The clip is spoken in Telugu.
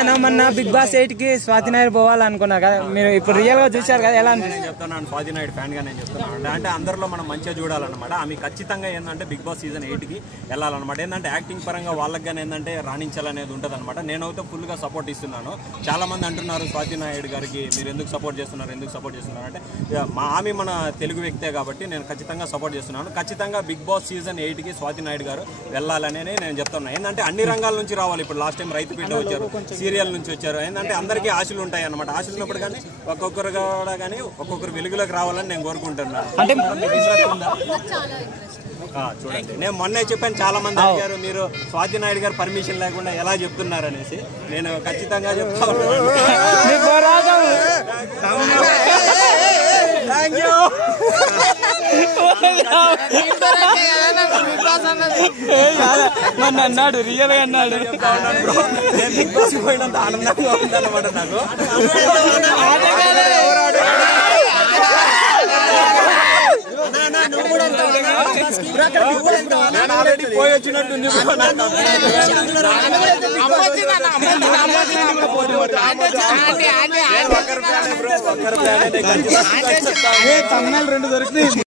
ఆయన మొన్న బిగ్ బాస్ 8 కి స్వాతి నాయుడు పోవాలనుకున్నారు కదా, మీరు ఇప్పుడు రియల్ గా చూశారు కదా, ఎలా నేను చెప్తున్నాను స్వాతి నాయుడు ఫ్యాన్ గా నేను చెప్తున్నాను. అంటే అందరిలో మనం మంచిగా చూడాలన్నమాట. ఆమె ఖచ్చితంగా ఏంటంటే బిగ్ బాస్ సీజన్ 8 కి వెళ్ళాలన్నమాట. ఏంటంటే యాక్టింగ్ పరంగా వాళ్ళకి కానీ ఏంటంటే రాణించాలనేది ఉంటుంది అనమాట. నేనైతే ఫుల్ గా సపోర్ట్ ఇస్తున్నాను. చాలా మంది అంటున్నారు స్వాతి నాయుడు గారికి మీరు ఎందుకు సపోర్ట్ చేస్తున్నారు అంటే ఆమె మన తెలుగు వ్యక్తే కాబట్టి నేను ఖచ్చితంగా సపోర్ట్ చేస్తున్నాను. ఖచ్చితంగా బిగ్ బాస్ సీజన్ 8 కి స్వాతి నాయుడు గారు వెళ్ళాలని నేను చెప్తున్నాను. ఏంటంటే అన్ని రంగాల నుంచి రావాలి. ఇప్పుడు లాస్ట్ టైం రైతు బిడ్డ వచ్చారు, సీరియల్ నుంచి వచ్చారు. ఏంటంటే అందరికీ ఆశలు ఉంటాయి అన్నమాట. ఆశలు ఉన్నప్పుడు కానీ ఒక్కొక్కరు కూడా కానీ ఒక్కొక్కరు వెలుగులోకి రావాలని నేను కోరుకుంటున్నాను. అంటే చూడండి, నేను మొన్నే చెప్పాను, చాలా మంది అడిగారు మీరు స్వాతి నాయుడు గారు పర్మిషన్ లేకుండా ఎలా చెప్తున్నారు అనేసి. నేను ఖచ్చితంగా చెప్తాను. అన్నాడు, రియల్ గా అన్నాడు. నేను బిగ్ బాస్ పోయినంత ఆనందంగా ఉందన్నమాట నాకు. నేను ఆల్రెడీ పోయి వచ్చినట్టు తమిళ 2 దొరికినాయి.